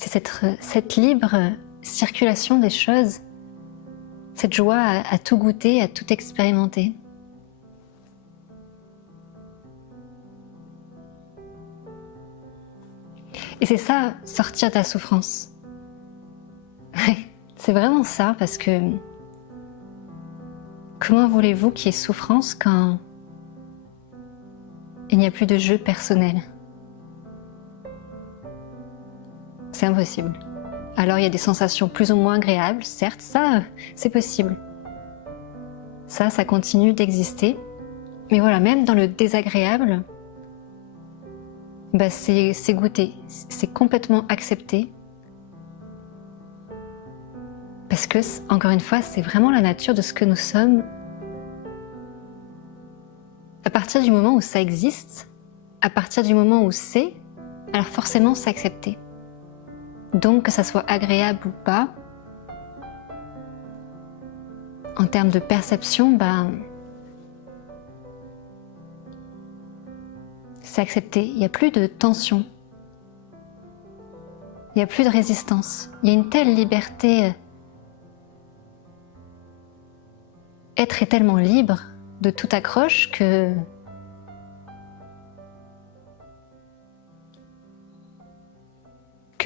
C'est cette libre circulation des choses, cette joie à tout goûter, à tout expérimenter. Et c'est ça, sortir de la souffrance. C'est vraiment ça, parce que comment voulez-vous qu'il y ait souffrance quand il n'y a plus de jeu personnel? C'est impossible. Alors il y a des sensations plus ou moins agréables, certes, ça c'est possible. Ça continue d'exister. Mais voilà, même dans le désagréable, c'est goûté, c'est complètement accepté. Parce que, encore une fois, c'est vraiment la nature de ce que nous sommes. À partir du moment où ça existe, à partir du moment où c'est, alors forcément c'est accepté. Donc que ça soit agréable ou pas, en termes de perception, c'est accepté. Il n'y a plus de tension. Il n'y a plus de résistance. Il y a une telle liberté. Être est tellement libre de toute accroche que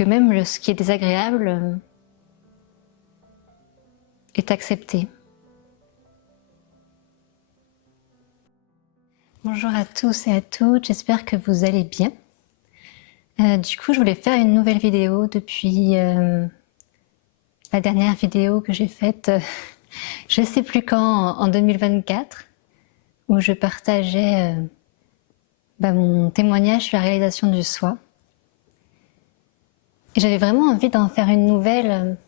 même ce qui est désagréable est accepté. Bonjour à tous et à toutes, j'espère que vous allez bien. Du coup, je voulais faire une nouvelle vidéo depuis la dernière vidéo que j'ai faite, je ne sais plus quand, en 2024, où je partageais mon témoignage sur la réalisation du soi. Et j'avais vraiment envie d'en faire une nouvelle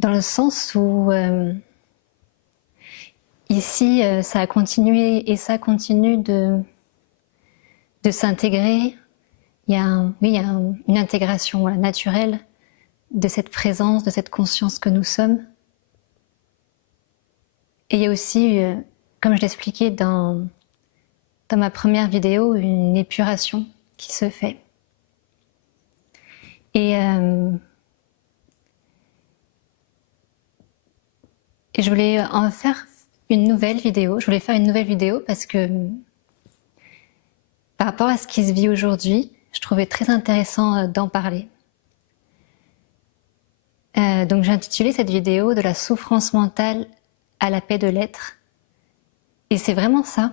dans le sens où ici ça a continué et ça continue de s'intégrer. Il y a une intégration naturelle de cette présence, de cette conscience que nous sommes. Et il y a aussi, comme je l'expliquais dans ma première vidéo, une épuration qui se fait. Et je voulais en faire une nouvelle vidéo. Je voulais faire une nouvelle vidéo parce que par rapport à ce qui se vit aujourd'hui, je trouvais très intéressant d'en parler. Donc j'ai intitulé cette vidéo « De la souffrance mentale à la paix de l'être ». Et c'est vraiment ça.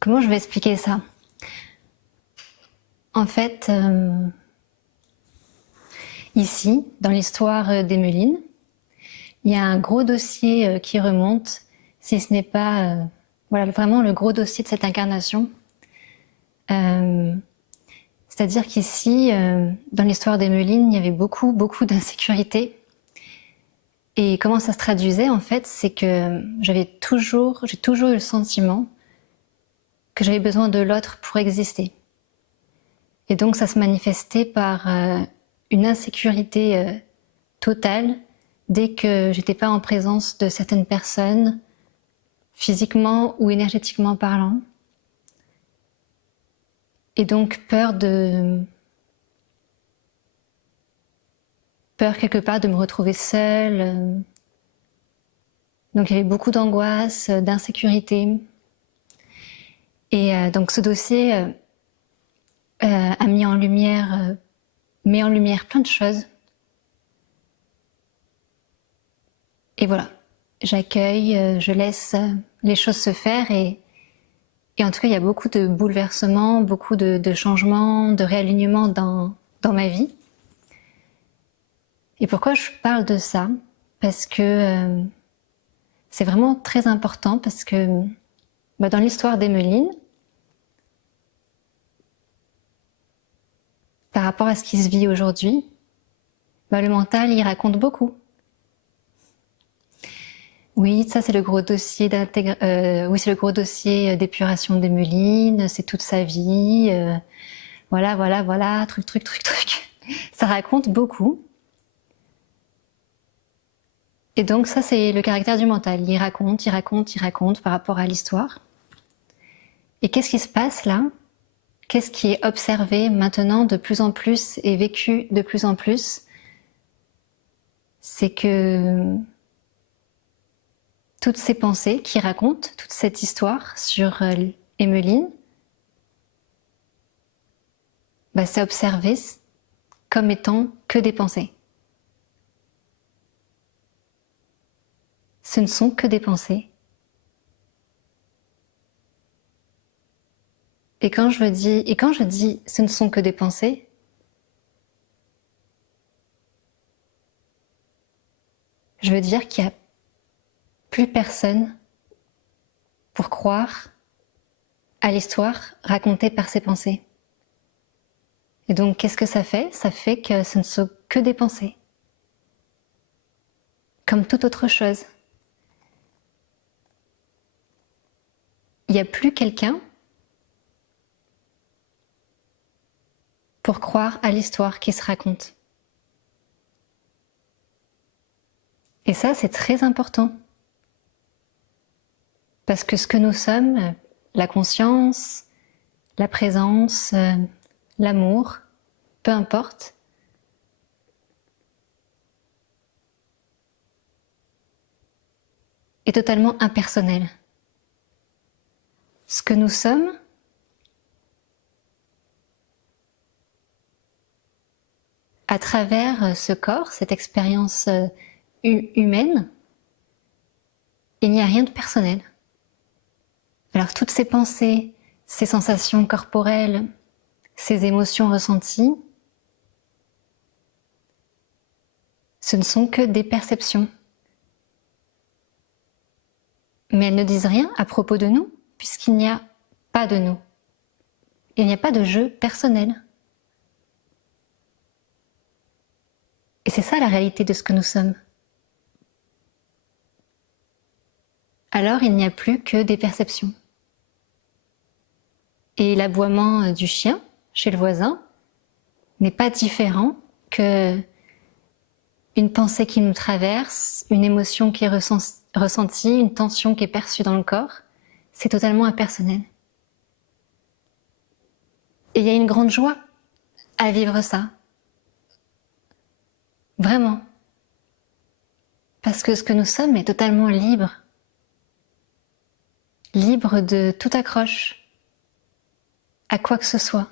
Comment je vais expliquer ça? En fait, ici, dans l'histoire d'Emmeline, il y a un gros dossier qui remonte, si ce n'est pas vraiment le gros dossier de cette incarnation. C'est-à-dire qu'ici, dans l'histoire d'Emmeline, il y avait beaucoup d'insécurité. Et comment ça se traduisait, en fait, c'est que j'ai toujours eu le sentiment que j'avais besoin de l'autre pour exister. Et donc ça se manifestait par une insécurité totale dès que j'étais pas en présence de certaines personnes, physiquement ou énergétiquement parlant. Et donc peur quelque part de me retrouver seule. Donc il y avait beaucoup d'angoisse, d'insécurité. Et donc ce dossier a met en lumière plein de choses. Et voilà, j'accueille, je laisse les choses se faire et en tout cas il y a beaucoup de bouleversements, beaucoup de changements, de réalignements dans ma vie. Et pourquoi je parle de ça? Parce que c'est vraiment très important, parce que dans l'histoire d'Emmeline, par rapport à ce qui se vit aujourd'hui, le mental il raconte beaucoup. Oui, ça c'est le gros dossier c'est le gros dossier d'épuration d'Emmeline, c'est toute sa vie, voilà, truc. Ça raconte beaucoup. Et donc ça c'est le caractère du mental, il raconte par rapport à l'histoire. Et qu'est-ce qui se passe là? qu'est-ce qui est observé maintenant de plus en plus et vécu de plus en plus, c'est que toutes ces pensées qui racontent toute cette histoire sur Emmeline, c'est observé comme étant que des pensées. Ce ne sont que des pensées. Et quand je dis ce ne sont que des pensées, je veux dire qu'il n'y a plus personne pour croire à l'histoire racontée par ces pensées. Et donc, qu'est-ce que ça fait? Ça fait que ce ne sont que des pensées. Comme toute autre chose. Il n'y a plus quelqu'un pour croire à l'histoire qui se raconte. Et ça, c'est très important. Parce que ce que nous sommes, la conscience, la présence, l'amour, peu importe, est totalement impersonnel. Ce que nous sommes, à travers ce corps, cette expérience humaine, il n'y a rien de personnel. Alors toutes ces pensées, ces sensations corporelles, ces émotions ressenties, ce ne sont que des perceptions. Mais elles ne disent rien à propos de nous, puisqu'il n'y a pas de nous. Il n'y a pas de jeu personnel. Et c'est ça la réalité de ce que nous sommes. Alors il n'y a plus que des perceptions. Et l'aboiement du chien chez le voisin n'est pas différent que une pensée qui nous traverse, une émotion qui est ressentie, une tension qui est perçue dans le corps. C'est totalement impersonnel. Et il y a une grande joie à vivre ça. Vraiment. Parce que ce que nous sommes est totalement libre. Libre de toute accroche à quoi que ce soit.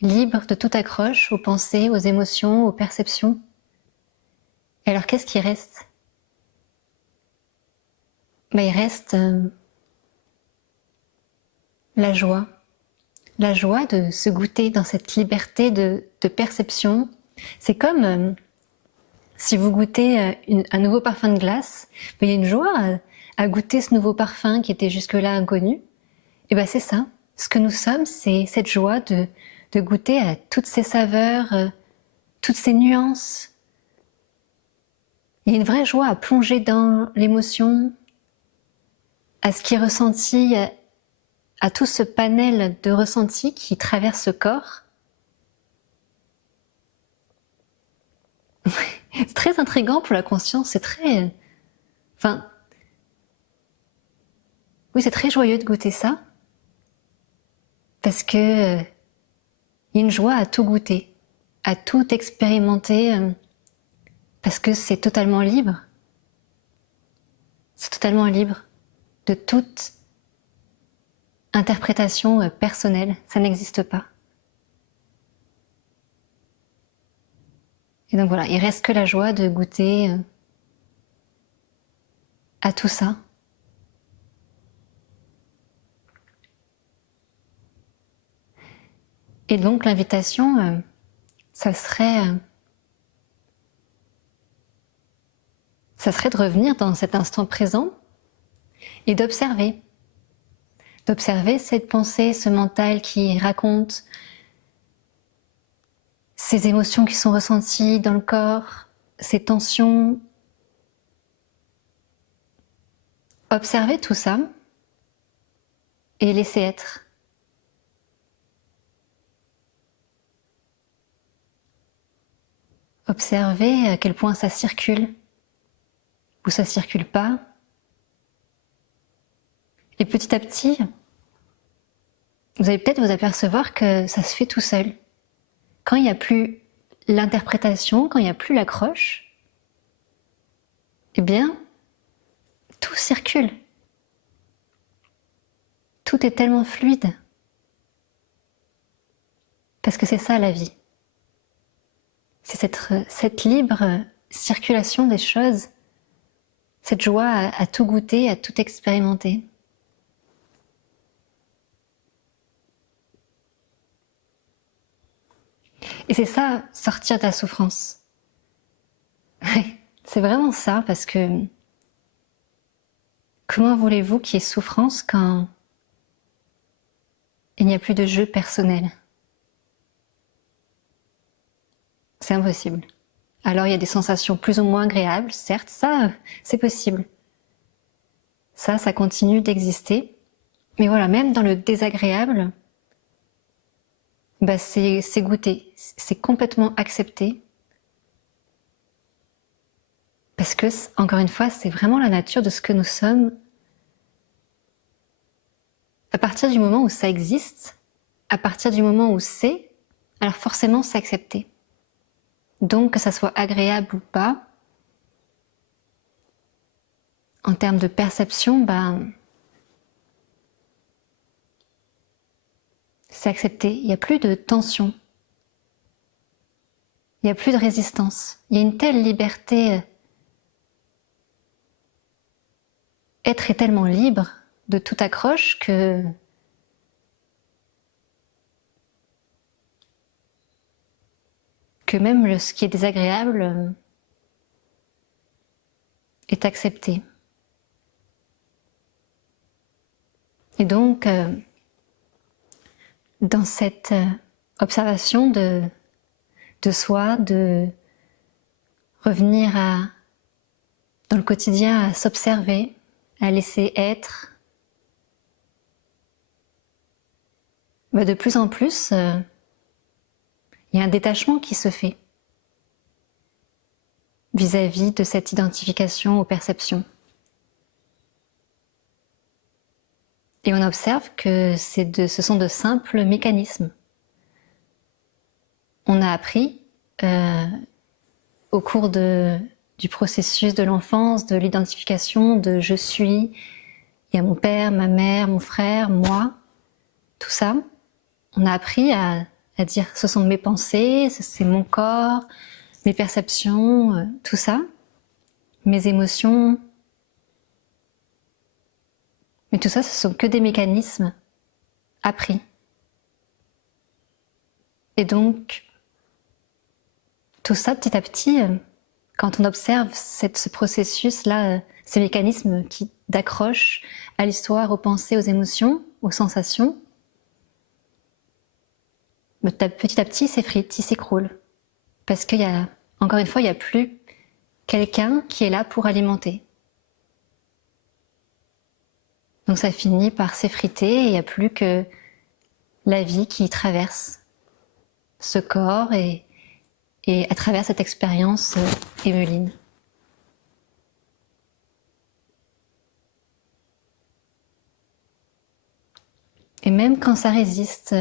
Libre de toute accroche aux pensées, aux émotions, aux perceptions. Et alors qu'est-ce qui reste? Il reste la joie. La joie de se goûter dans cette liberté de perception. C'est comme si vous goûtez un nouveau parfum de glace, il y a une joie à goûter ce nouveau parfum qui était jusque-là inconnu. Et c'est ça. Ce que nous sommes, c'est cette joie de goûter à toutes ces saveurs, toutes ces nuances. Il y a une vraie joie à plonger dans l'émotion, à ce qui est ressenti, à tout ce panel de ressentis qui traverse le corps. C'est très intriguant pour la conscience, c'est très... oui, c'est très joyeux de goûter ça, parce que il y a une joie à tout goûter, à tout expérimenter, parce que c'est totalement libre. C'est totalement libre de toute interprétation personnelle, ça n'existe pas. Et donc voilà, il reste que la joie de goûter à tout ça. Et donc l'invitation, ça serait de revenir dans cet instant présent et d'observer. D'observer cette pensée, ce mental qui raconte ces émotions qui sont ressenties dans le corps, ces tensions. Observer tout ça et laisser être. Observer à quel point ça circule ou ça circule pas. Et petit à petit, vous allez peut-être vous apercevoir que ça se fait tout seul. Quand il n'y a plus l'interprétation, quand il n'y a plus l'accroche, eh bien, tout circule. Tout est tellement fluide. Parce que c'est ça la vie. C'est cette libre circulation des choses, cette joie à tout goûter, à tout expérimenter. Et c'est ça, sortir de la souffrance. C'est vraiment ça, parce que comment voulez-vous qu'il y ait souffrance quand il n'y a plus de jeu personnel? C'est impossible. Alors il y a des sensations plus ou moins agréables, certes, ça, c'est possible. Ça continue d'exister. Mais voilà, même dans le désagréable, bah c'est goûté, c'est complètement accepté. Parce que, encore une fois, c'est vraiment la nature de ce que nous sommes. À partir du moment où ça existe, à partir du moment où c'est, alors forcément c'est accepté. Donc que ça soit agréable ou pas, en termes de perception, c'est accepté. Il n'y a plus de tension. Il n'y a plus de résistance. Il y a une telle liberté. Être est tellement libre de toute accroche que même ce qui est désagréable est accepté. Et donc, dans cette observation de soi, de revenir dans le quotidien à s'observer, à laisser être, de plus en plus, il y a un détachement qui se fait vis-à-vis de cette identification aux perceptions. Et on observe que ce sont de simples mécanismes. On a appris au cours du processus de l'enfance, de l'identification, de je suis, il y a mon père, ma mère, mon frère, moi, tout ça. On a appris à dire ce sont mes pensées, c'est mon corps, mes perceptions, tout ça, mes émotions. Mais tout ça, ce sont que des mécanismes appris. Et donc, tout ça, petit à petit, quand on observe ce processus-là, ces mécanismes d'accroche à l'histoire, aux pensées, aux émotions, aux sensations, petit à petit, il s'effrite, il s'écroule. Parce qu'il y a, encore une fois, il n'y a plus quelqu'un qui est là pour alimenter. Donc ça finit par s'effriter et il n'y a plus que la vie qui traverse ce corps et à travers cette expérience émeline. Et même quand ça résiste,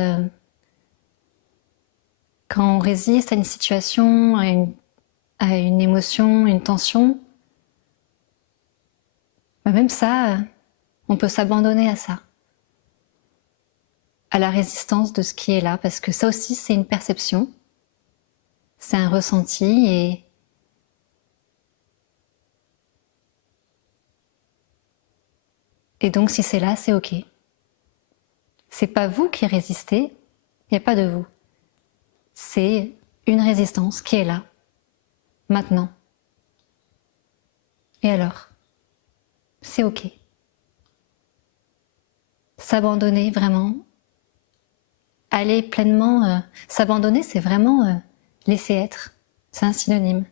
quand on résiste à une situation, à une émotion, une tension, même ça, on peut s'abandonner à ça, à la résistance de ce qui est là, parce que ça aussi c'est une perception, c'est un ressenti et donc si c'est là, c'est ok. C'est pas vous qui résistez, il n'y a pas de vous. C'est une résistance qui est là, maintenant. Et alors, c'est ok. S'abandonner vraiment, aller pleinement, s'abandonner c'est vraiment laisser être, c'est un synonyme.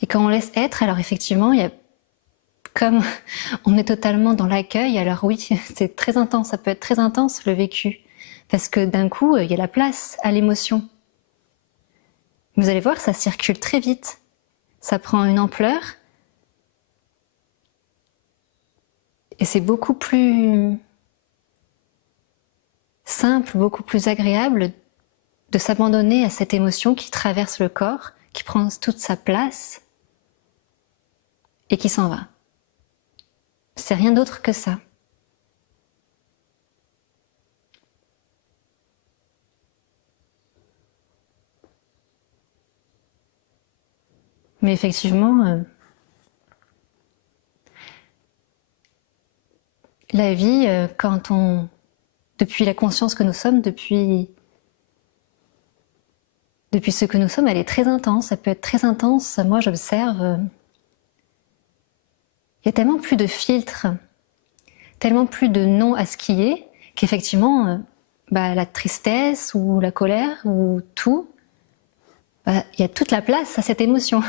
Et quand on laisse être, alors effectivement, il y a comme on est totalement dans l'accueil, alors oui, c'est très intense, ça peut être très intense le vécu, parce que d'un coup, il y a la place à l'émotion. Vous allez voir, ça circule très vite, ça prend une ampleur, Et c'est beaucoup plus simple, beaucoup plus agréable de s'abandonner à cette émotion qui traverse le corps, qui prend toute sa place et qui s'en va. C'est rien d'autre que ça. Mais effectivement, la vie, depuis la conscience que nous sommes, depuis ce que nous sommes, elle est très intense. Ça peut être très intense. Moi, j'observe, il y a tellement plus de filtres, tellement plus de non à ce qui est, qu'effectivement, la tristesse ou la colère ou tout, il y a toute la place à cette émotion.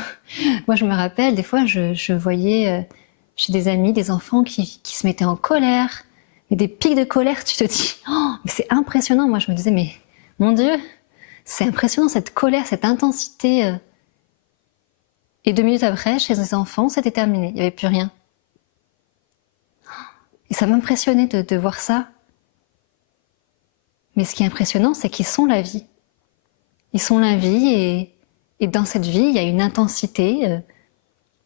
Moi, je me rappelle, des fois, je voyais chez des amis, des enfants qui se mettaient en colère, et des pics de colère, tu te dis, oh, mais c'est impressionnant. Moi, je me disais, mais mon Dieu, c'est impressionnant cette colère, cette intensité. Et 2 minutes après, chez les enfants, c'était terminé, il n'y avait plus rien. Et ça m'impressionnait de voir ça. Mais ce qui est impressionnant, c'est qu'ils sont la vie. Ils sont la vie et dans cette vie, il y a une intensité.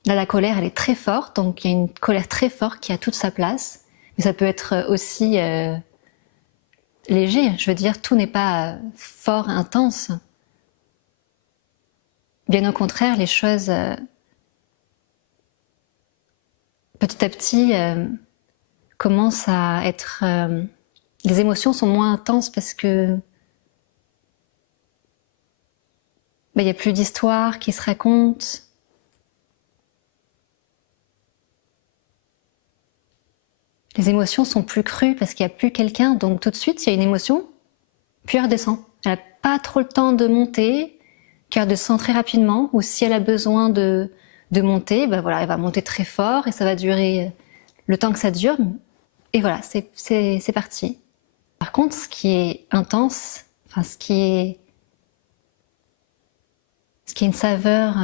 Là, la colère, elle est très forte, donc il y a une colère très forte qui a toute sa place. Mais ça peut être aussi léger. Je veux dire, tout n'est pas fort, intense. Bien au contraire, les choses, petit à petit, commencent à être... les émotions sont moins intenses parce que il y a plus d'histoires qui se racontent. Les émotions sont plus crues parce qu'il n'y a plus quelqu'un, donc tout de suite, il y a une émotion, puis elle redescend. Elle n'a pas trop le temps de monter, puis elle redescend très rapidement, ou si elle a besoin de monter, elle va monter très fort et ça va durer le temps que ça dure, et voilà, c'est parti. Par contre, ce qui est intense, ce qui est une saveur,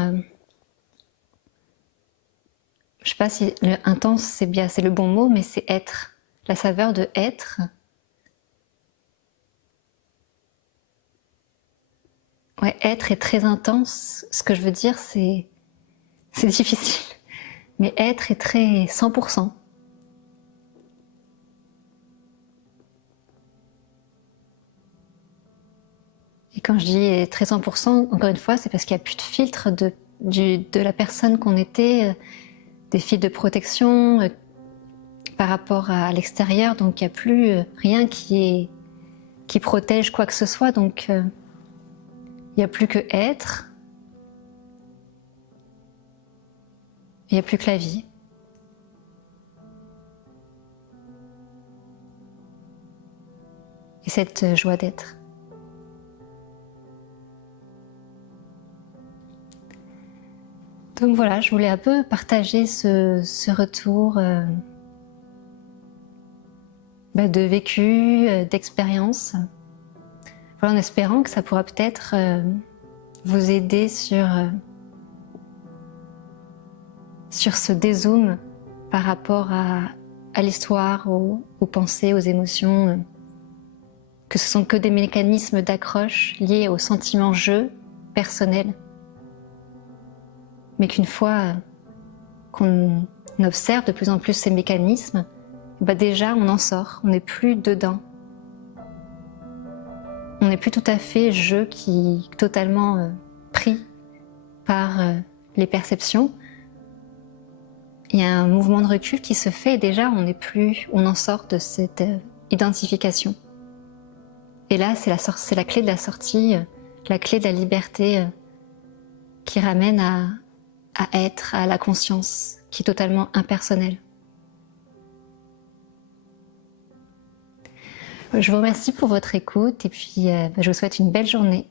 je sais pas si le intense c'est le bon mot, mais c'est être, la saveur de être. Ouais, être est très intense. Ce que je veux dire, c'est difficile, mais être est très 100%. Et quand je dis très 100%, encore une fois, c'est parce qu'il n'y a plus de filtre de la personne qu'on était, des fils de protection par rapport à l'extérieur, donc il n'y a plus rien qui protège quoi que ce soit, donc il n'y a plus que être, il n'y a plus que la vie. Et cette joie d'être. Donc voilà, je voulais un peu partager ce retour de vécu, d'expérience, voilà, en espérant que ça pourra peut-être vous aider sur ce dézoom par rapport à l'histoire, aux pensées, aux émotions, que ce sont que des mécanismes d'accroche liés au sentiment je personnel, mais qu'une fois qu'on observe de plus en plus ces mécanismes, déjà on en sort, on n'est plus dedans. On n'est plus tout à fait je qui est totalement pris par les perceptions. Il y a un mouvement de recul qui se fait et déjà on en sort de cette identification. Et là c'est la clé de la sortie, la clé de la liberté qui ramène à être, à la conscience, qui est totalement impersonnelle. Je vous remercie pour votre écoute et puis je vous souhaite une belle journée.